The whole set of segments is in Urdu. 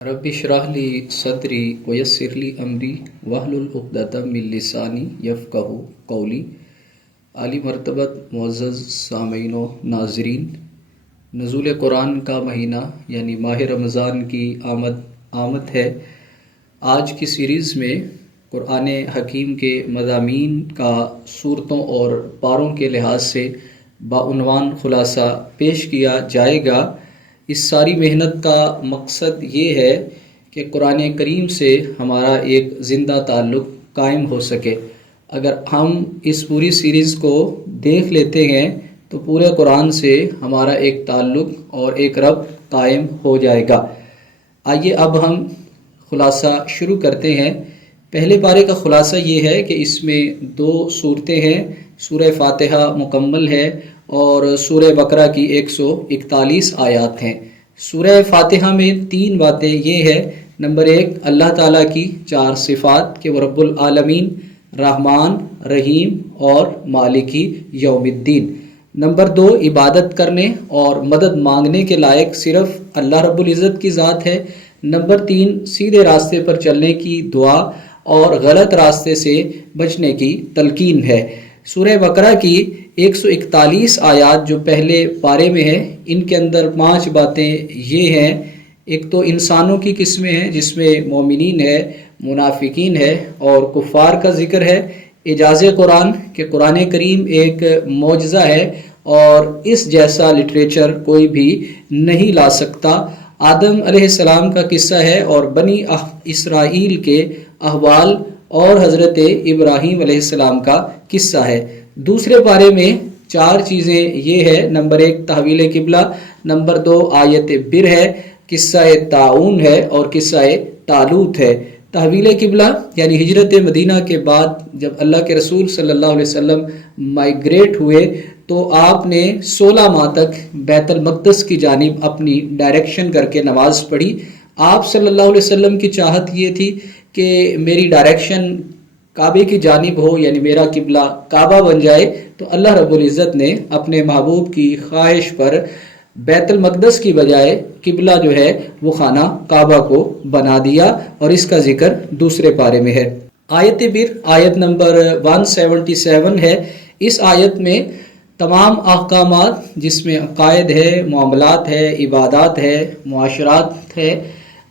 رب اشرح لی صدری ویسر لی امری واحلل عقدۃ من لسانی یفقہوا قولی۔ عالی مرتبت معزز سامعین و ناظرین، نزول قرآن کا مہینہ یعنی ماہ رمضان کی آمد ہے۔ آج کی سیریز میں قرآن حکیم کے مضامین کا صورتوں اور پاروں کے لحاظ سے بعنوان خلاصہ پیش کیا جائے گا۔ اس ساری محنت کا مقصد یہ ہے کہ قرآن کریم سے ہمارا ایک زندہ تعلق قائم ہو سکے۔ اگر ہم اس پوری سیریز کو دیکھ لیتے ہیں تو پورے قرآن سے ہمارا ایک تعلق اور ایک ربط قائم ہو جائے گا۔ آئیے اب ہم خلاصہ شروع کرتے ہیں۔ پہلے پارے کا خلاصہ یہ ہے کہ اس میں 2 صورتیں ہیں۔ سورہ فاتحہ مکمل ہے اور سورہ بقرہ کی 141 آیات ہیں۔ سورہ فاتحہ میں 3 باتیں یہ ہے۔ نمبر 1، اللہ تعالیٰ کی 4 صفات کہ وہ رب العالمین، رحمان، رحیم اور مالکی یوم الدین۔ نمبر 2، عبادت کرنے اور مدد مانگنے کے لائق صرف اللہ رب العزت کی ذات ہے۔ نمبر 3، سیدھے راستے پر چلنے کی دعا اور غلط راستے سے بچنے کی تلقین ہے۔ سورہ بقرہ کی 141 آیات جو پہلے پارے میں ہے، ان کے اندر 5 باتیں یہ ہیں۔ ایک تو انسانوں کی قسمیں ہیں جس میں مومنین ہے، منافقین ہے اور کفار کا ذکر ہے۔ اعجاز قرآن کہ قرآن کریم ایک معجزہ ہے اور اس جیسا لٹریچر کوئی بھی نہیں لا سکتا۔ آدم علیہ السلام کا قصہ ہے اور بنی اسرائیل کے احوال اور حضرت ابراہیم علیہ السلام کا قصہ ہے۔ دوسرے پارے میں 4 چیزیں یہ ہے۔ نمبر 1، تحویل قبلہ۔ نمبر 2، آیت بر ہے، قصہ تعاون ہے اور قصہ طالوت ہے۔ تحویل قبلہ یعنی ہجرت مدینہ کے بعد جب اللہ کے رسول صلی اللہ علیہ وسلم مائیگریٹ ہوئے تو آپ نے 16 ماہ تک بیت المقدس کی جانب اپنی ڈائریکشن کر کے نماز پڑھی۔ آپ صلی اللہ علیہ وسلم کی چاہت یہ تھی کہ میری ڈائریکشن کعبے کی جانب ہو، یعنی میرا قبلہ کعبہ بن جائے، تو اللہ رب العزت نے اپنے محبوب کی خواہش پر بیت المقدس کی بجائے قبلہ جو ہے وہ خانہ کعبہ کو بنا دیا، اور اس کا ذکر دوسرے پارے میں ہے۔ آیت بر آیت نمبر 177 ہے۔ اس آیت میں تمام احکامات جس میں عقائد ہے، معاملات ہے، عبادات ہے، معاشرات ہے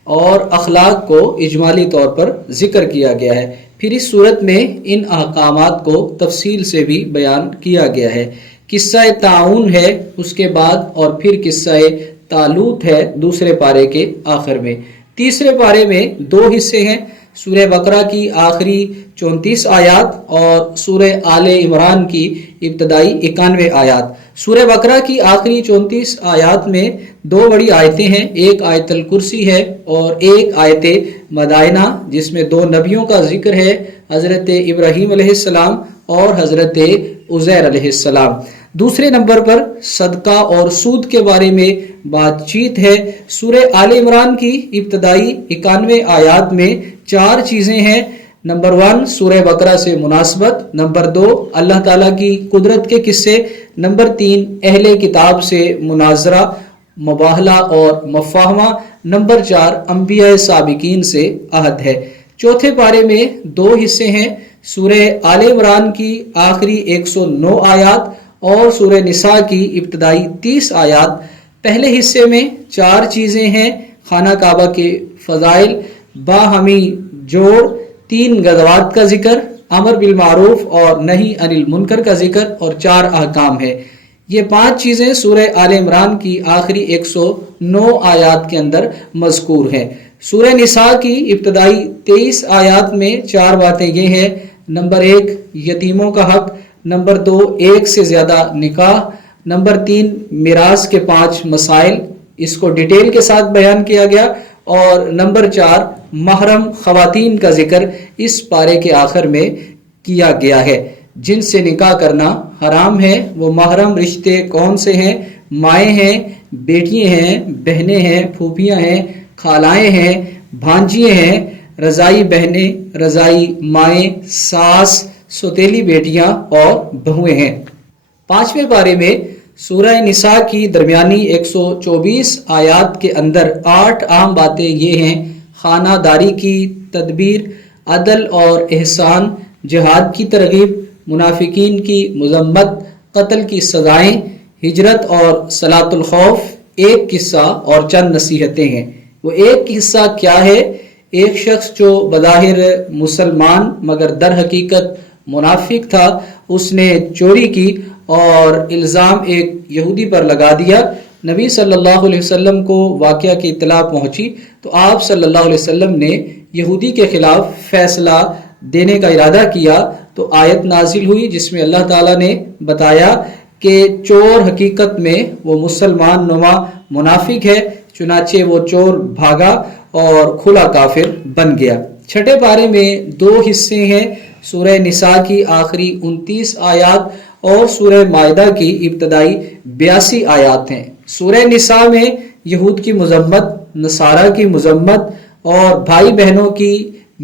اور اخلاق کو اجمالی طور پر ذکر کیا گیا ہے۔ پھر اس صورت میں ان احکامات کو تفصیل سے بھی بیان کیا گیا ہے۔ قصہ تعاون ہے اس کے بعد، اور پھر قصہ طالوت ہے دوسرے پارے کے آخر میں۔ تیسرے پارے میں 2 حصے ہیں۔ سورہ بقرہ کی آخری 34 آیات اور سورہ آل عمران کی ابتدائی 91 آیات۔ سورہ بقرہ کی آخری 34 آیات میں 2 بڑی آیتیں ہیں، ایک آیت الکرسی ہے اور ایک آیت مدائنہ جس میں 2 نبیوں کا ذکر ہے، حضرت ابراہیم علیہ السلام اور حضرت عزیر علیہ السلام۔ دوسرے نمبر پر صدقہ اور سود کے بارے میں بات چیت ہے۔ سورہ آل عمران کی ابتدائی 91 آیات میں 4 چیزیں ہیں۔ نمبر 1، سورہ بقرہ سے مناسبت۔ نمبر 2، اللہ تعالیٰ کی قدرت کے قصے۔ نمبر 3، اہل کتاب سے مناظرہ، مباہلہ اور مفاہمہ۔ نمبر 4، انبیاء سابقین سے عہد ہے۔ چوتھے پارے میں 2 حصے ہیں۔ سورہ آل عمران کی آخری 109 آیات اور سورہ نساء کی ابتدائی 30 آیات۔ پہلے حصے میں 4 چیزیں ہیں، خانہ کعبہ کے فضائل، باہمی جوڑ، 3 غزوات کا ذکر، امر بالمعروف اور نہی عن المنکر کا ذکر اور 4 احکام ہے۔ یہ 5 چیزیں سورہ آل عمران کی آخری 109 آیات کے اندر مذکور ہیں۔ سورہ نساء کی ابتدائی 23 آیات میں 4 باتیں یہ ہیں۔ نمبر 1، یتیموں کا حق۔ نمبر 2، 1 سے زیادہ نکاح۔ نمبر 3، میراث کے 5 مسائل، اس کو ڈیٹیل کے ساتھ بیان کیا گیا۔ اور نمبر 4، محرم خواتین کا ذکر اس پارے کے آخر میں کیا گیا ہے۔ جن سے نکاح کرنا حرام ہے وہ محرم رشتے کون سے ہیں؟ مائیں ہیں، بیٹیاں ہیں، بہنیں ہیں، پھوپھیاں ہیں، خالائیں ہیں، بھانجیے ہیں، رضائی بہنیں، رضائی مائیں، ساس، سوتیلی بیٹیاں اور بہویں ہیں۔ 5ویں پارے میں سورہ نساء کی درمیانی 124 آیات کے اندر 8 اہم باتیں یہ ہیں: خانہ داری کی تدبیر، عدل اور احسان، جہاد کی ترغیب، منافقین کی مذمت، قتل کی سزائیں، ہجرت اور صلاۃ الخوف۔ ایک قصہ اور چند نصیحتیں ہیں۔ وہ ایک قصہ کیا ہے؟ ایک شخص جو بظاہر مسلمان مگر در حقیقت منافق تھا، اس نے چوری کی اور الزام ایک یہودی پر لگا دیا۔ نبی صلی اللہ علیہ وسلم کو واقعہ کی اطلاع پہنچی تو آپ صلی اللہ علیہ وسلم نے یہودی کے خلاف فیصلہ دینے کا ارادہ کیا تو آیت نازل ہوئی جس میں اللہ تعالیٰ نے بتایا کہ چور حقیقت میں وہ مسلمان نما منافق ہے، چنانچہ وہ چور بھاگا اور کھلا کافر بن گیا۔ چھٹے پارے میں 2 حصے ہیں، سورہ نساء کی آخری 29 آیات اور سورہ مائدہ کی ابتدائی 82 آیات ہیں۔ سورہ نساء میں یہود کی مذمت، نصارہ کی مذمت اور بھائی بہنوں کی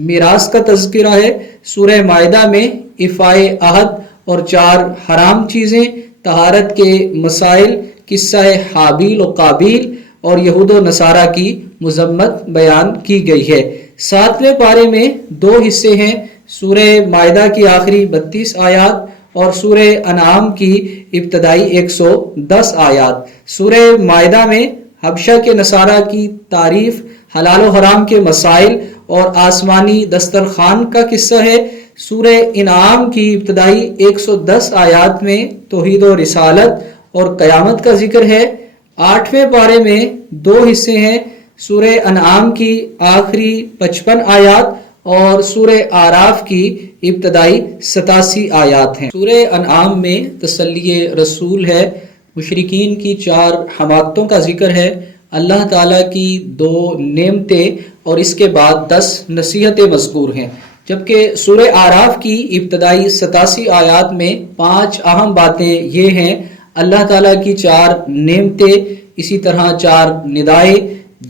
میراث کا تذکرہ ہے۔ سورہ مائدہ میں افائے عہد اور 4 حرام چیزیں، طہارت کے مسائل، قصہ حابیل و قابیل اور یہود و نصارہ کی مذمت بیان کی گئی ہے۔ 7ویں پارے میں 2 حصے ہیں، سورہ مائدہ کی آخری 32 آیات اور سورہ انعام کی ابتدائی 110 آیات۔ سورہ مائدہ میں حبشہ کے نصارہ کی تعریف، حلال و حرام کے مسائل اور آسمانی دسترخوان کا قصہ ہے۔ سورہ انعام کی ابتدائی 110 آیات میں توحید و رسالت اور قیامت کا ذکر ہے۔ 8ویں پارے میں 2 حصے ہیں، سورہ انعام کی آخری 55 آیات اور سورہ اعراف کی ابتدائی 87 آیات ہیں۔ سورہ انعام میں تسلی رسول ہے، مشرکین کی 4 حماقتوں کا ذکر ہے، اللہ تعالیٰ کی 2 نعمتیں اور اس کے بعد 10 نصیحتیں مذکور ہیں، جبکہ سورہ اعراف کی ابتدائی 87 آیات میں 5 اہم باتیں یہ ہیں: اللہ تعالیٰ کی 4 نعمتیں، اسی طرح 4 ندائیں،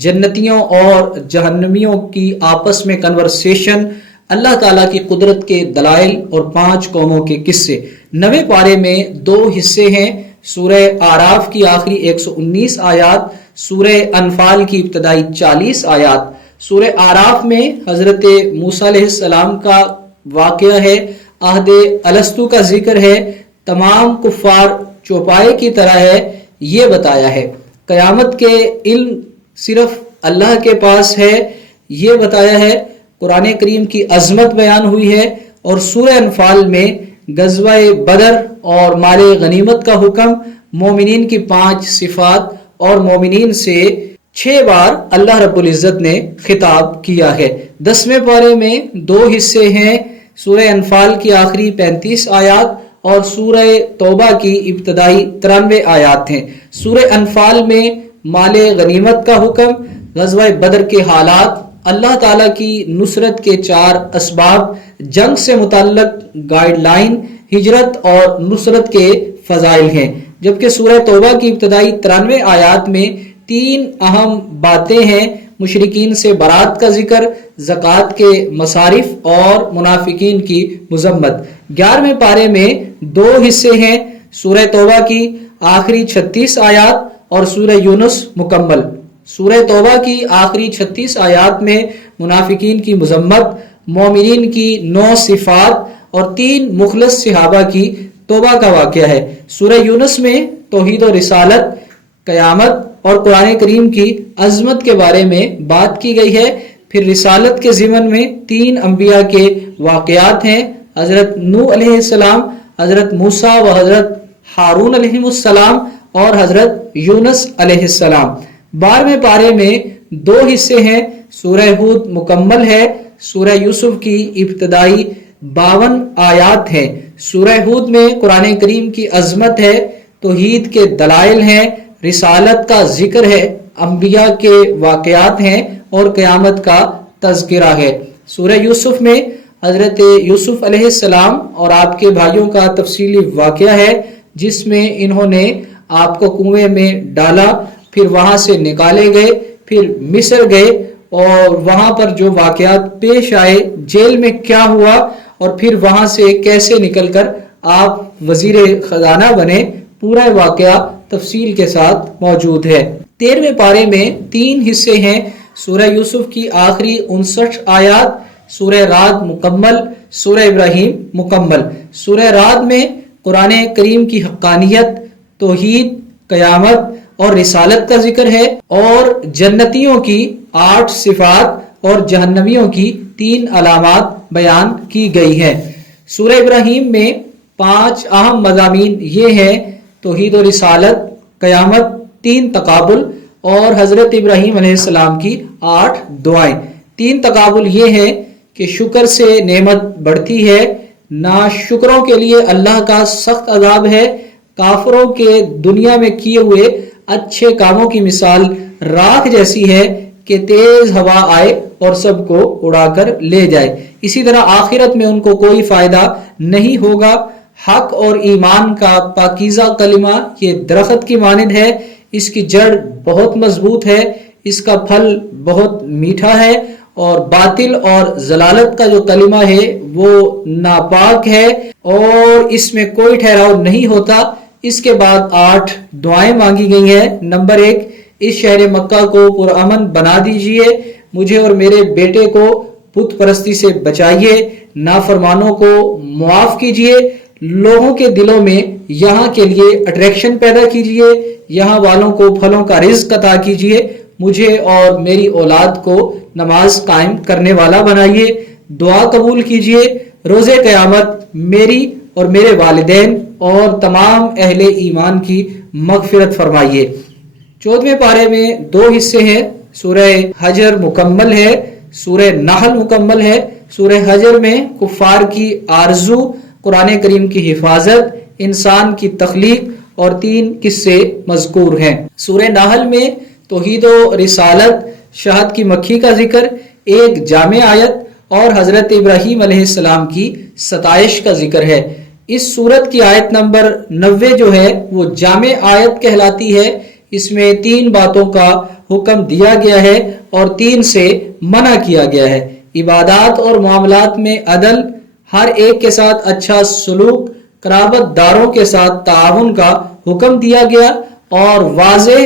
جنتیوں اور جہنمیوں کی آپس میں کنورسیشن، اللہ تعالیٰ کی قدرت کے دلائل اور 5 قوموں کے قصے۔ 9ویں پارے میں 2 حصے ہیں، سورہ اعراف کی آخری 119 آیات، سورہ انفال کی ابتدائی 40 آیات۔ سورہ اعراف میں حضرت موسیٰ علیہ السلام کا واقعہ ہے، عہد الستو کا ذکر ہے، تمام کفار چوپائے کی طرح ہے یہ بتایا ہے، قیامت کے علم صرف اللہ کے پاس ہے یہ بتایا ہے، قرآن کریم کی عظمت بیان ہوئی ہے، اور سورہ انفال میں غزوہ بدر اور مال غنیمت کا حکم، مومنین کی 5 صفات اور مومنین سے 6 بار اللہ رب العزت نے خطاب کیا ہے۔ 10ویں پارے میں 2 حصے ہیں، سورہ انفال کی آخری 35 آیات اور سورہ توبہ کی ابتدائی 93 آیات ہیں۔ سورہ انفال میں مال غنیمت کا حکم، غزوہ بدر کے حالات، اللہ تعالیٰ کی نصرت کے 4 اسباب، جنگ سے متعلق گائیڈ لائن، ہجرت اور نصرت کے فضائل ہیں، جبکہ سورہ توبہ کی ابتدائی 93 آیات میں 3 اہم باتیں ہیں: مشرکین سے برات کا ذکر، زکوٰۃ کے مصارف اور منافقین کی مذمت۔ 11ویں پارے میں 2 حصے ہیں، سورہ توبہ کی آخری 36 آیات اور سورہ یونس مکمل۔ سورہ توبہ کی آخری 36 آیات میں منافقین کی مذمت، مومنین کی 9 صفات اور 3 مخلص صحابہ کی توبہ کا واقعہ ہے۔ سورہ یونس میں توحید و رسالت، قیامت اور قرآن کریم کی عظمت کے بارے میں بات کی گئی ہے۔ پھر رسالت کے ضمن میں 3 انبیاء کے واقعات ہیں، حضرت نوح علیہ السلام، حضرت موسیٰ و حضرت ہارون علیہ السلام اور حضرت یونس علیہ السلام۔ 12ویں پارے میں 2 حصے ہیں، سورہ ہود مکمل ہے، سورہ یوسف کی ابتدائی 52 آیات ہیں۔ سورہ ہود میں قرآن کریم کی عظمت ہے، توحید کے دلائل ہیں، رسالت کا ذکر ہے، انبیاء کے واقعات ہیں اور قیامت کا تذکرہ ہے۔ سورہ یوسف میں حضرت یوسف علیہ السلام اور آپ کے بھائیوں کا تفصیلی واقعہ ہے، جس میں انہوں نے آپ کو کنویں میں ڈالا، پھر وہاں سے نکالے گئے، پھر مصر گئے اور وہاں پر جو واقعات پیش آئے، جیل میں کیا ہوا اور پھر وہاں سے کیسے نکل کر آپ وزیر خزانہ بنے، پورا واقعہ تفصیل کے ساتھ موجود ہے۔ 13ویں پارے میں 3 حصے ہیں۔ سورہ یوسف کی آخری 59 آیات، سورہ رعد مکمل، سورہ ابراہیم مکمل۔ سورہ رعد میں قرآن کریم کی حقانیت، توحید، قیامت اور رسالت کا ذکر ہے، اور جنتیوں کی 8 صفات اور جہنمیوں کی 3 علامات بیان کی گئی ہیں۔ سورہ ابراہیم میں 5 اہم مضامین یہ ہیں: توحید و رسالت، قیامت، 3 تقابل اور حضرت ابراہیم علیہ السلام کی 8 دعائیں۔ 3 تقابل یہ ہیں کہ شکر سے نعمت بڑھتی ہے، ناشکروں کے لیے اللہ کا سخت عذاب ہے، کافروں کے دنیا میں کیے ہوئے اچھے کاموں کی مثال راکھ جیسی ہے کہ تیز ہوا آئے اور سب کو اڑا کر لے جائے، اسی طرح آخرت میں ان کو کوئی فائدہ نہیں ہوگا۔ حق اور ایمان کا پاکیزہ کلمہ یہ درخت کی مانند ہے، اس کی جڑ بہت مضبوط ہے، اس کا پھل بہت میٹھا ہے، اور باطل اور ضلالت کا جو کلمہ ہے وہ ناپاک ہے اور اس میں کوئی ٹھہراؤ نہیں ہوتا۔ اس کے بعد 8 دعائیں مانگی گئی ہیں۔ نمبر 1، اس شہر مکہ کو پرامن بنا دیجئے، مجھے اور میرے بیٹے کو بت پرستی سے بچائیے، نافرمانوں کو معاف کیجئے، لوگوں کے دلوں میں یہاں کے لیے اٹریکشن پیدا کیجئے، یہاں والوں کو پھلوں کا رزق عطا کیجئے، مجھے اور میری اولاد کو نماز قائم کرنے والا بنائیے، دعا قبول کیجئے، روز قیامت میری اور میرے والدین اور تمام اہل ایمان کی مغفرت فرمائیے۔ 14ویں پارے میں 2 حصے ہیں۔ سورہ حجر مکمل ہے، سورہ نحل مکمل ہے۔ سورہ حجر میں کفار کی آرزو، قرآن کریم کی حفاظت، انسان کی تخلیق اور 3 قصے مذکور ہیں۔ سورہ نحل میں توحید و رسالت، شہد کی مکھی کا ذکر، ایک جامع آیت اور حضرت ابراہیم علیہ السلام کی ستائش کا ذکر ہے۔ اس سورت کی آیت نمبر 90 جو ہے وہ جامع آیت کہلاتی ہے۔ اس میں 3 باتوں کا حکم دیا گیا ہے اور 3 سے منع کیا گیا ہے۔ عبادات اور معاملات میں عدل، ہر ایک کے ساتھ اچھا سلوک، قرابت داروں کے ساتھ تعاون کا حکم دیا گیا، اور واضح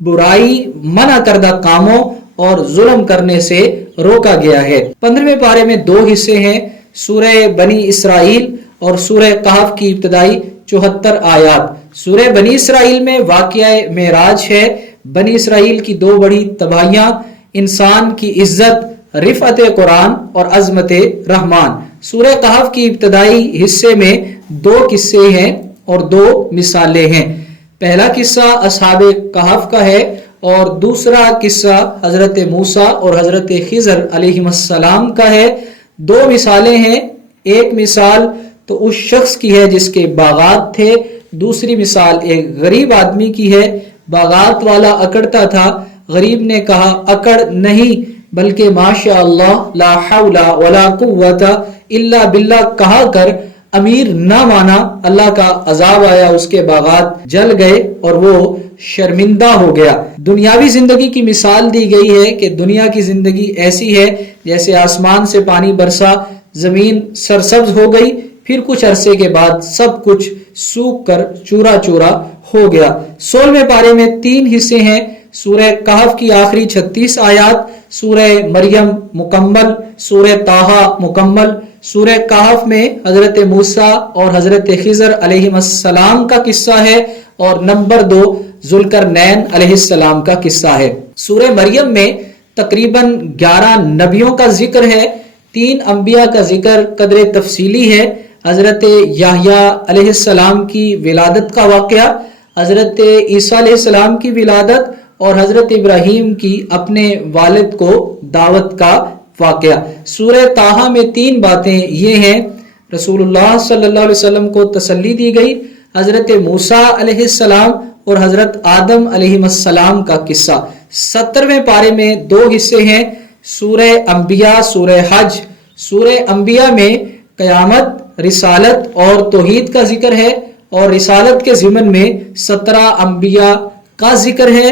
برائی، منع کردہ کاموں اور ظلم کرنے سے روکا گیا ہے۔ 15ویں پارے میں 2 حصے ہیں۔ سورہ بنی اسرائیل اور سورہ کہف کی ابتدائی 74 آیات۔ سورہ بنی اسرائیل میں واقعہ معراج ہے۔ بنی اسرائیل کی 2 بڑی تباہیاں، انسان کی عزت، رفعت قرآن اور عظمت رحمان۔ سورہ کہف کی ابتدائی حصے میں 2 قصے ہیں اور 2 مثالیں ہیں۔ پہلا قصہ اصحاب کہف کا ہے اور دوسرا قصہ حضرت موسیٰ اور حضرت خضر علیہ السلام کا ہے۔ 2 مثالیں ہیں۔ ایک مثال تو اس شخص کی ہے جس کے باغات تھے، دوسری مثال ایک غریب آدمی کی ہے۔ باغات والا اکڑتا تھا، غریب نے کہا اکڑ نہیں بلکہ ماشاء اللہ لا حول ولا قوت الا باللہ کہا کر امیر نہ مانا، اللہ کا عذاب آیا، اس کے باغات جل گئے اور وہ شرمندہ ہو گیا۔ دنیاوی زندگی کی مثال دی گئی ہے کہ دنیا کی زندگی ایسی ہے جیسے آسمان سے پانی برسا، زمین سرسبز ہو گئی، پھر کچھ عرصے کے بعد سب کچھ سوکھ کر چورا چورا ہو گیا۔ 16ویں پارے میں 3 حصے ہیں۔ سورہ کہف کی آخری 36 آیات، سورہ مریم مکمل، سورہ طٰہٰ مکمل۔ سورہ کہف میں حضرت موسیٰ اور حضرت خضر علیہ السلام کا قصہ ہے اور نمبر 2 ذوالقرنین علیہ السلام کا قصہ ہے۔ سورہ مریم میں تقریباً 11 نبیوں کا ذکر ہے۔ 3 انبیاء کا ذکر قدر تفصیلی ہے۔ حضرت یحییٰ علیہ السلام کی ولادت کا واقعہ، حضرت عیسیٰ علیہ السلام کی ولادت اور حضرت ابراہیم کی اپنے والد کو دعوت کا واقعہ۔ سورہ طٰہٰ میں 3 باتیں یہ ہیں: رسول اللہ صلی اللہ علیہ وسلم کو تسلی دی گئی، حضرت موسیٰ علیہ السلام اور حضرت آدم علیہ السلام کا قصہ۔ 17ویں پارے میں 2 حصے ہیں۔ سورہ انبیاء، سورہ حج۔ سورہ انبیاء میں قیامت، رسالت اور توحید کا ذکر ہے اور رسالت کے ضمن میں 17 انبیاء کا ذکر ہے۔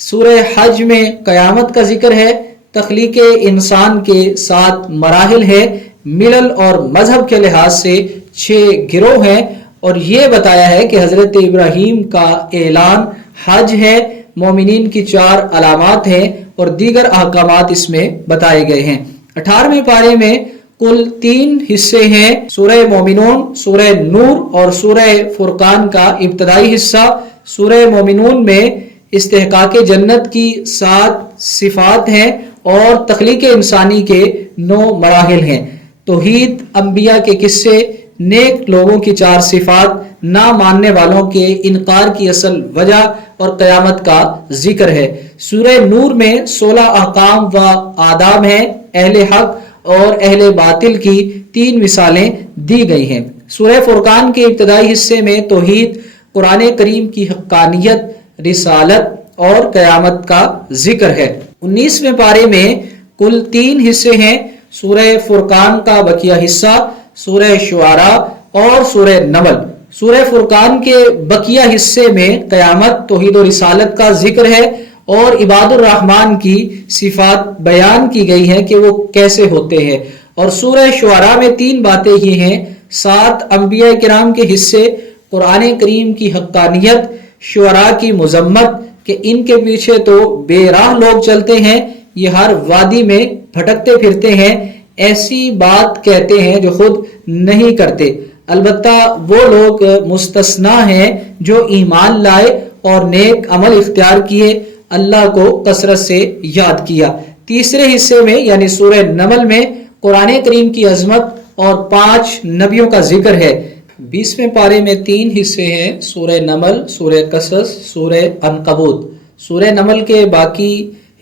سورہ حج میں قیامت کا ذکر ہے۔ تخلیق انسان کے 7 مراحل ہے۔ ملل اور مذہب کے لحاظ سے 6 گروہ ہیں اور یہ بتایا ہے کہ حضرت ابراہیم کا اعلان حج ہے، مومنین کی 4 علامات ہیں اور دیگر احکامات اس میں بتائے گئے ہیں۔ 18ویں پارے میں کل 3 حصے ہیں، سورہ مومنون، سورہ نور اور سورہ فرقان کا ابتدائی حصہ۔ سورہ مومنون میں استحقاق جنت کی 7 صفات ہیں اور تخلیق انسانی کے 9 مراحل ہیں۔ توحید، انبیاء کے قصے، نیک لوگوں کی 4 صفات، نہ ماننے والوں کے انکار کی اصل وجہ اور قیامت کا ذکر ہے۔ سورہ نور میں 16 احکام و آداب ہیں، اہل حق اور اہل باطل کی 3 مثالیں دی گئی ہیں۔ سورہ فرقان کے ابتدائی حصے میں توحید، قرآن کریم کی حقانیت، رسالت اور قیامت کا ذکر ہے۔ 19ویں پارے میں کل 3 حصے ہیں، سورہ فرقان کا بقیہ حصہ، سورہ شعراء اور سورہ نمل۔ سورہ فرقان کے بقیہ حصے میں قیامت، توحید و رسالت کا ذکر ہے اور عباد الرحمن کی صفات بیان کی گئی ہیں کہ وہ کیسے ہوتے ہیں۔ اور سورہ شعراء میں 3 باتیں یہ ہیں: 7 انبیاء کرام کے حصے، قرآن کریم کی حقانیت، شعراء کی مذمت کہ ان کے پیچھے تو بے راہ لوگ چلتے ہیں، یہ ہر وادی میں بھٹکتے پھرتے ہیں، ایسی بات کہتے ہیں جو خود نہیں کرتے، البتہ وہ لوگ مستثنا ہیں جو ایمان لائے اور نیک عمل اختیار کیے، اللہ کو کثرت سے یاد کیا۔ تیسرے حصے میں یعنی سورہ نمل میں قرآن کریم کی عظمت اور 5 نبیوں کا ذکر ہے۔ 20ویں پارے میں 3 حصے ہیں، سورہ نمل، سورہ قصص، سورہ عنکبوت۔ سورہ نمل کے باقی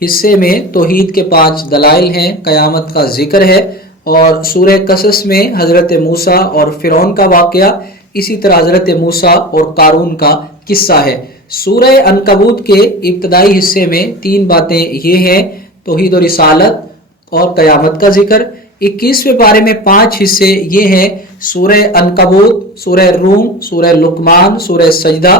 حصے میں توحید کے 5 دلائل ہیں، قیامت کا ذکر ہے، اور سورہ قصص میں حضرت موسیٰ اور فرعون کا واقعہ، اسی طرح حضرت موسیٰ اور قارون کا قصہ ہے۔ سورہ عنکبوت کے ابتدائی حصے میں 3 باتیں یہ ہیں، توحید و رسالت اور قیامت کا ذکر۔ 21ویں پارے میں 5 حصے یہ ہیں، سورہ عنکبوت، سورہ روم، سورہ لقمان، سورہ سجدہ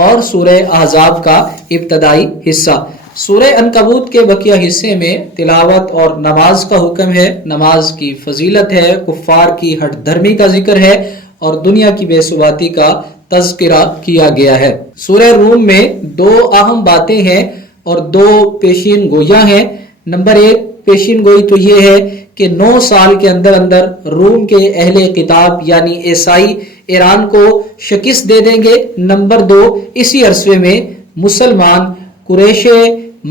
اور سورہ احزاب کا ابتدائی حصہ۔ سورہ عنکبوت کے بقیہ حصے میں تلاوت اور نماز کا حکم ہے، نماز کی فضیلت ہے، کفار کی ہٹ دھرمی کا ذکر ہے اور دنیا کی بے ثباتی کا تذکرہ کیا گیا ہے۔ سورہ روم میں 2 اہم باتیں ہیں اور 2 پیشین گوئیاں ہیں۔ نمبر 1 پیشین گوئی تو یہ ہے کہ 9 سال کے اندر اندر روم کے اہل کتاب یعنی عیسائی ایران کو شکست دے دیں گے۔ نمبر 2 اسی عرصے میں مسلمان قریش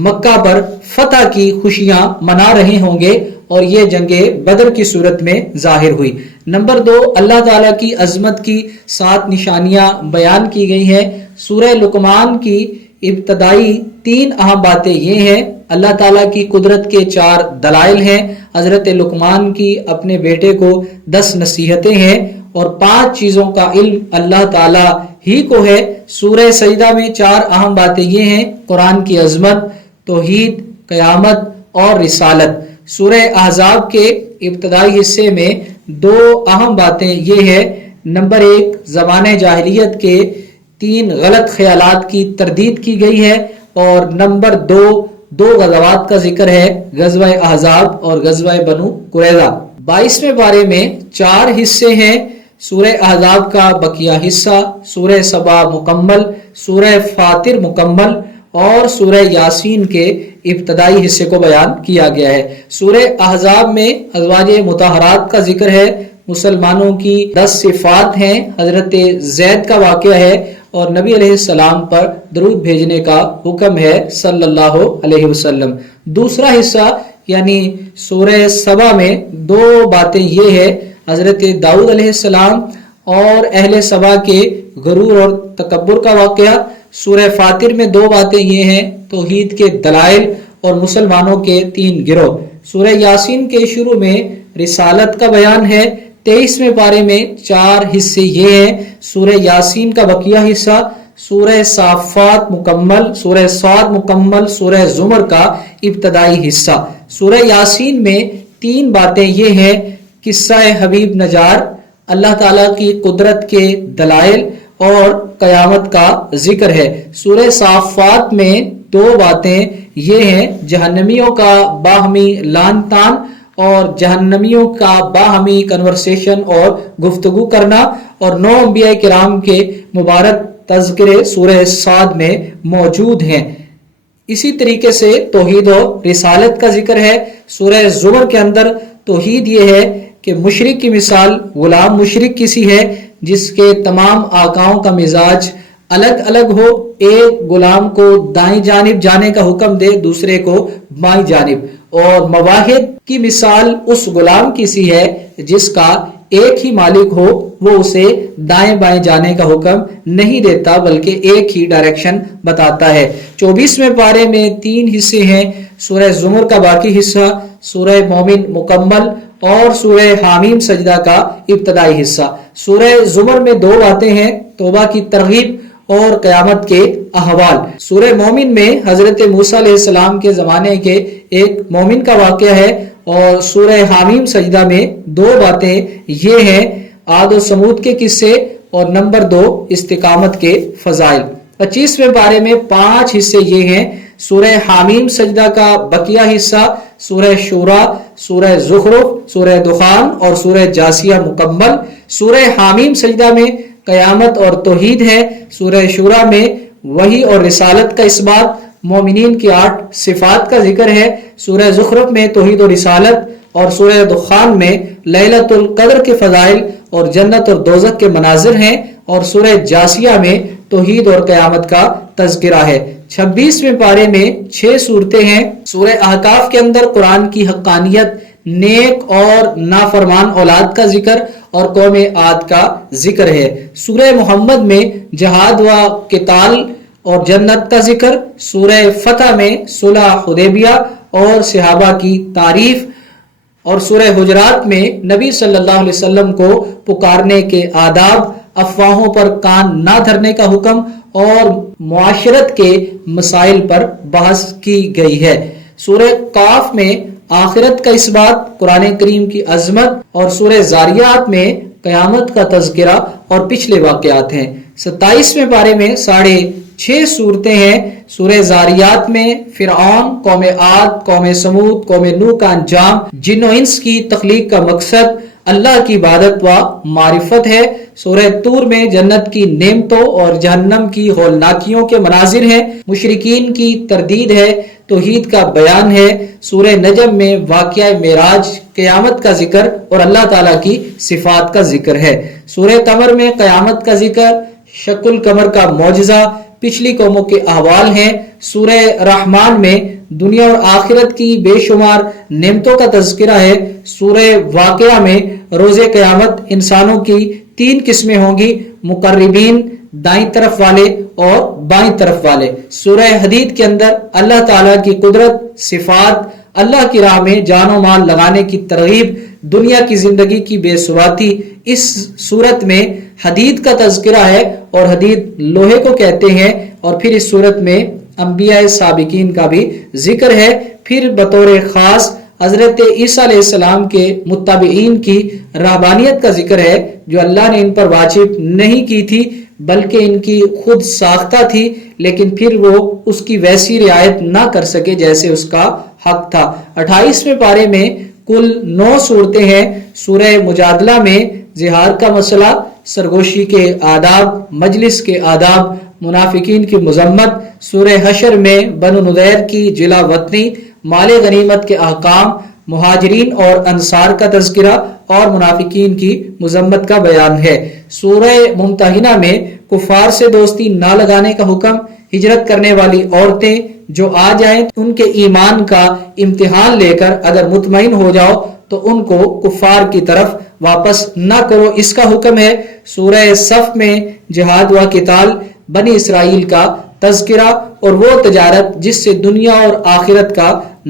مکہ پر فتح کی خوشیاں منا رہے ہوں گے اور یہ جنگ بدر کی صورت میں ظاہر ہوئی۔ نمبر 2 اللہ تعالیٰ کی عظمت کی 7 نشانیاں بیان کی گئی ہیں۔ سورہ لقمان کی ابتدائی 3 اہم باتیں یہ ہیں، اللہ تعالیٰ کی قدرت کے 4 دلائل ہیں، حضرت لقمان کی اپنے بیٹے کو 10 نصیحتیں ہیں اور 5 چیزوں کا علم اللہ تعالیٰ ہی کو ہے۔ سورہ سجدہ میں 4 اہم باتیں یہ ہیں، قرآن کی عظمت، توحید، قیامت اور رسالت۔ سورہ احزاب کے ابتدائی حصے میں 2 اہم باتیں یہ ہے، نمبر 1 زمانہ جاہلیت کے 3 غلط خیالات کی تردید کی گئی ہے اور نمبر 2 غزوات کا ذکر ہے، غزوہ احزاب اور غزوہ بنو قریظہ۔ 22ویں پارے میں 4 حصے ہیں، سورہ احزاب کا بقیہ حصہ، سورہ سبا مکمل، سورہ فاطر مکمل اور سورہ یاسین کے ابتدائی حصے کو بیان کیا گیا ہے۔ سورہ احزاب میں ازواج مطہرات کا ذکر ہے، مسلمانوں کی 10 صفات ہیں، حضرت زید کا واقعہ ہے اور نبی علیہ السلام پر درود بھیجنے کا حکم ہے صلی اللہ علیہ وسلم۔ دوسرا حصہ یعنی سورہ سبا میں 2 باتیں یہ ہے، حضرت داؤد علیہ السلام اور اہل سبا کے غرور اور تکبر کا واقعہ۔ سورہ فاطر میں 2 باتیں یہ ہیں، توحید کے دلائل اور مسلمانوں کے 3 گروہ۔ سورہ یاسین کے شروع میں رسالت کا بیان ہے۔ 23ویں پارے میں 4 حصے یہ ہیں، سورہ یاسین کا بقیہ حصہ، سورہ صافات مکمل، سورہ صاد مکمل، سورہ زمر کا ابتدائی حصہ۔ سورہ یاسین میں 3 باتیں یہ ہیں، قصہ حبیب نجار، اللہ تعالیٰ کی قدرت کے دلائل اور قیامت کا ذکر ہے۔ سورہ صافات میں 2 باتیں یہ ہیں، جہنمیوں کا باہمی لعن طعن اور جہنمیوں کا باہمی کنورسیشن اور گفتگو کرنا، اور 9 انبیاء کرام کے مبارک تذکرے سورہ صاد میں موجود ہیں۔ اسی طریقے سے توحید و رسالت کا ذکر ہے۔ سورہ زمر کے اندر توحید یہ ہے کہ مشرک کی مثال غلام مشرک کسی ہے جس کے تمام آقاؤں کا مزاج الگ الگ ہو، ایک غلام کو دائیں جانب جانے کا حکم دے، دوسرے کو بائیں جانب، اور مواحد کی مثال اس غلام کی سی ہے جس کا ایک ہی مالک ہو، وہ اسے دائیں بائیں جانے کا حکم نہیں دیتا بلکہ ایک ہی ڈائریکشن بتاتا ہے۔ 24ویں پارے میں 3 حصے ہیں، سورہ زمر کا باقی حصہ، سورہ مومن مکمل، اور سورہ حامیم سجدہ کا ابتدائی حصہ۔ سورہ زمر میں 2 باتیں ہیں، توبہ کی ترغیب اور قیامت کے احوال۔ سورہ مومن میں حضرت موسیٰ علیہ السلام کے زمانے کے ایک مومن کا واقعہ ہے، اور سورہ حامیم سجدہ میں 2 باتیں یہ ہیں، عاد و سمود کے قصے، اور نمبر 2 استقامت کے فضائل۔ 25ویں پارے میں 5 حصے یہ ہیں، سورہ حامیم سجدہ کا بقیہ حصہ، سورہ شورا، سورہ زخرف، سورہ دخان اور سورہ جاسیہ مکمل۔ سورہ حامیم سجدہ میں قیامت اور توحید ہے، سورہ شورا میں وحی اور رسالت کا اثبات، مومنین کی 8 صفات کا ذکر ہے، سورہ زخرف میں توحید و رسالت، اور سورہ دخان میں لیلۃ القدر کے فضائل اور جنت اور دوزخ کے مناظر ہیں، اور سورہ جاسیہ میں توحید اور قیامت کا تذکرہ ہے۔ 26ویں پارے میں 6 صورتیں ہیں، سورہ احقاف کے اندر قرآن کی حقانیت، نیک اور نافرمان اولاد کا ذکر اور قوم عاد کا ذکر ہے۔ سورہ محمد میں جہاد و قتال اور جنت کا ذکر، سورہ فتح میں صلح حدیبیہ اور صحابہ کی تعریف، اور سورہ حجرات میں نبی صلی اللہ علیہ وسلم کو پکارنے کے آداب، افواہوں پر کان نہ دھرنے کا حکم، اور معاشرت کے مسائل پر بحث کی گئی ہے۔ سورہ قاف میں آخرت کا اثبات، قرآن کریم کی عظمت، اور سورہ زاریات میں قیامت کا تذکرہ اور پچھلے واقعات ہیں۔ 27ویں پارے میں 6.5 صورتیں ہیں، سورہ زاریات میں فرعون، قوم عاد، قوم سمود، قوم نوح کا انجام، جن و انس کی تخلیق کا مقصد اللہ کی عبادت و معرفت ہے۔ سورہ طور میں جنت کی نعمتوں اور جہنم کی ہولناکیوں کے مناظر ہیں، مشرکین کی تردید ہے، توحید کا بیان ہے۔ سورہ نجم میں واقعہ معراج، قیامت کا ذکر اور اللہ تعالیٰ کی صفات کا ذکر ہے۔ سورہ قمر میں قیامت کا ذکر، شق القمر کا معجزہ، پچھلی قوموں کے احوال ہیں۔ سورہ رحمان میں دنیا اور آخرت کی بے شمار نعمتوں کا تذکرہ ہے۔ سورہ واقعہ میں روز قیامت انسانوں کی 3 قسمیں ہوں گی، مقربین، دائیں طرف والے اور بائیں طرف والے۔ سورہ حدید کے اندر اللہ تعالیٰ کی قدرت، صفات، اللہ کی راہ میں جان و مال لگانے کی ترغیب، دنیا کی زندگی کی بے ثباتی۔ اس صورت میں حدید کا تذکرہ ہے، اور حدید لوہے کو کہتے ہیں، اور پھر اس صورت میں انبیاء سابقین کا بھی ذکر ہے۔ پھر بطور خاص حضرت عیسیٰ علیہ السلام کے متبعین کی رہبانیت کا ذکر ہے، جو اللہ نے ان پر واجب نہیں کی تھی بلکہ ان کی خود ساختہ تھی، لیکن پھر وہ اس کی ویسی رعایت نہ کر سکے جیسے اس کا حق تھا۔ 28ویں پارے میں کل 9 صورتیں ہیں، سورہ مجادلہ میں زہار کا مسئلہ، سرگوشی کے آداب، مجلس کے آداب، منافقین کی مذمت۔ سورہ حشر میں بنو نذیر کی جلا وطنی، مال غنیمت کے احکام، مہاجرین اور انصار کا تذکرہ اور منافقین کی مذمت کا بیان ہے۔ سورہ ممتحنہ میں کفار سے دوستی نہ لگانے کا حکم، ہجرت کرنے والی عورتیں جو آ جائیں ان کے ایمان کا امتحان لے کر اگر مطمئن ہو جاؤ تو ان کو کفار کی طرف واپس نہ کرو، اس کا حکم ہے۔ سورہ صف میں جہاد و قتال، بنی اسرائیل کا تذکرہ اور وہ تجارت جس سے دنیا اور آخرت کا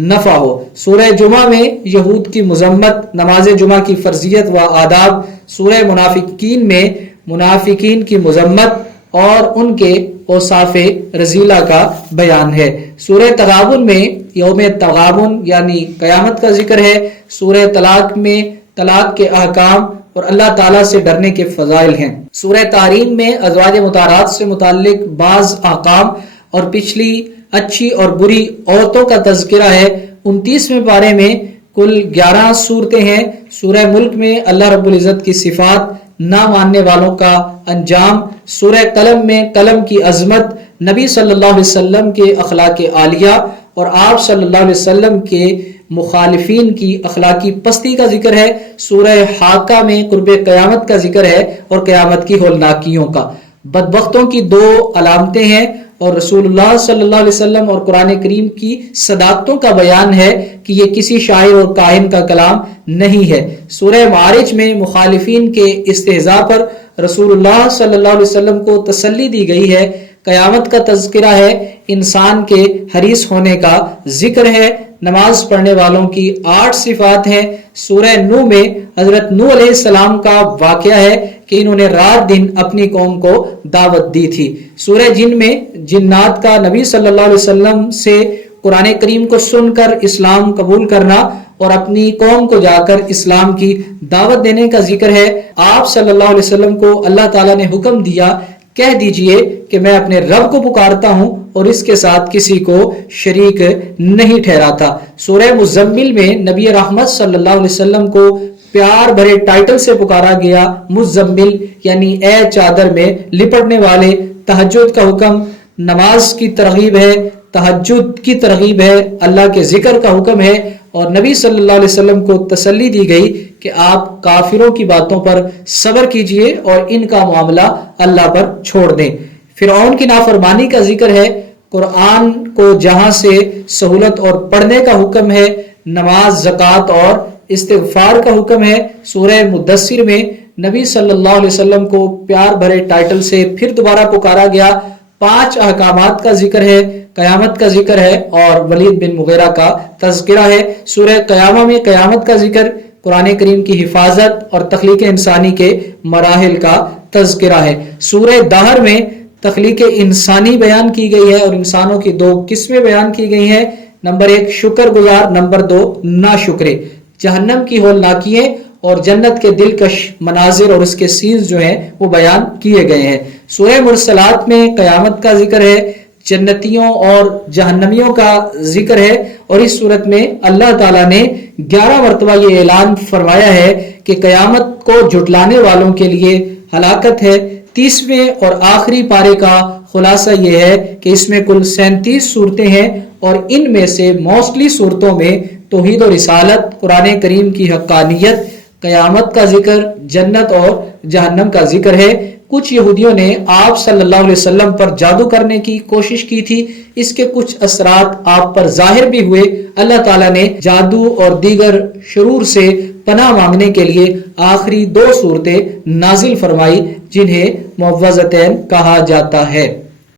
نفع ہو۔ سورہ جمعہ میں یہود کی مذمت، نماز جمعہ کی فرضیت و آداب۔ سورہ منافقین میں منافقین کی مذمت اور ان کے اوصاف رذیلہ کا بیان ہے۔ سورہ تغابن میں یوم تغابن یعنی قیامت کا ذکر ہے۔ سورہ طلاق میں طلاق کے احکام اور اللہ تعالیٰ سے ڈرنے کے فضائل ہیں۔ سورہ تحریم میں ازواج مطہرات سے متعلق بعض احکام اور پچھلی اچھی اور بری عورتوں کا تذکرہ ہے۔ 29ویں پارے میں کل 11 صورتیں ہیں۔ سورہ ملک میں اللہ رب العزت کی صفات، نہ ماننے والوں کا انجام، سورہ قلم میں قلم کی عظمت، نبی صلی اللہ علیہ وسلم کے اخلاق عالیہ اور آپ صلی اللہ علیہ وسلم کے مخالفین کی اخلاقی پستی کا ذکر ہے۔ سورہ حاقہ میں قرب قیامت کا ذکر ہے اور قیامت کی ہولناکیوں کا۔ بدبختوں کی 2 علامتیں ہیں اور رسول اللہ صلی اللہ علیہ وسلم اور قرآن کریم کی صداقتوں کا بیان ہے کہ یہ کسی شاعر اور کاہن کا کلام نہیں ہے۔ سورہ معارج میں مخالفین کے استہزاء پر رسول اللہ صلی اللہ علیہ وسلم کو تسلی دی گئی ہے۔ قیامت کا تذکرہ ہے، انسان کے حریص ہونے کا ذکر ہے، نماز پڑھنے والوں کی 8 صفات ہیں۔ سورہ نوح میں حضرت نوح علیہ السلام کا واقعہ ہے کہ انہوں نے رات دن اپنی قوم کو دعوت دی تھی۔ سورہ جن میں جنات کا نبی صلی اللہ علیہ وسلم سے قرآن کریم کو سن کر اسلام قبول کرنا اور اپنی قوم کو جا کر اسلام کی دعوت دینے کا ذکر ہے۔ آپ صلی اللہ علیہ وسلم کو اللہ تعالیٰ نے حکم دیا، کہہ دیجئے کہ میں اپنے رب کو پکارتا ہوں اور اس کے ساتھ کسی کو شریک نہیں ٹھہراتا۔ سورہ مزمل میں نبی رحمت صلی اللہ علیہ وسلم کو پیار بھرے ٹائٹل سے پکارا گیا، مزمل یعنی اے چادر میں لپٹنے والے۔ تہجد کا حکم نماز کی ترغیب ہے، تہجد کی ترغیب ہے، اللہ کے ذکر کا حکم ہے، اور نبی صلی اللہ علیہ وسلم کو تسلی دی گئی کہ آپ کافروں کی باتوں پر صبر کیجئے اور ان کا معاملہ اللہ پر چھوڑ دیں۔ فرعون کی نافرمانی کا ذکر ہے۔ قرآن کو جہاں سے سہولت اور پڑھنے کا حکم ہے، نماز، زکوٰۃ اور استغفار کا حکم ہے۔ سورہ مدثر میں نبی صلی اللہ علیہ وسلم کو پیار بھرے ٹائٹل سے پھر دوبارہ پکارا گیا۔ 5 احکامات کا ذکر ہے، قیامت کا ذکر ہے اور ولید بن مغیرہ کا تذکرہ ہے۔ سورہ قیامہ میں قیامت کا ذکر، قرآن کریم کی حفاظت اور تخلیق انسانی کے مراحل کا تذکرہ ہے۔ سورہ دہر میں تخلیق انسانی بیان کی گئی ہے اور انسانوں کی 2 قسمیں بیان کی گئی ہیں، نمبر 1 شکر گزار، نمبر 2 ناشکرے۔ جہنم کی ہولناکیاں اور جنت کے دلکش مناظر اور اس کے سینز جو ہیں وہ بیان کیے گئے ہیں۔ سورہ مرسلات میں قیامت کا ذکر ہے، جنتیوں اور جہنمیوں کا ذکر ہے، اور اس صورت میں اللہ تعالیٰ نے 11 مرتبہ یہ اعلان فرمایا ہے کہ قیامت کو جھٹلانے والوں کے لیے ہلاکت ہے۔ 30ویں اور آخری پارے کا خلاصہ یہ ہے کہ اس میں کل 37 صورتیں ہیں اور ان میں سے موسٹلی صورتوں میں توحید و رسالت، قرآن کریم کی حقانیت، قیامت کا ذکر، جنت اور جہنم کا ذکر ہے۔ کچھ یہودیوں نے آپ صلی اللہ علیہ وسلم پر جادو کرنے کی کوشش کی تھی، اس کے کچھ اثرات آپ پر ظاہر بھی ہوئے۔ اللہ تعالیٰ نے جادو اور دیگر شرور سے پناہ مانگنے کے لیے آخری 2 صورتیں نازل فرمائی جنہیں معوذتین کہا جاتا ہے۔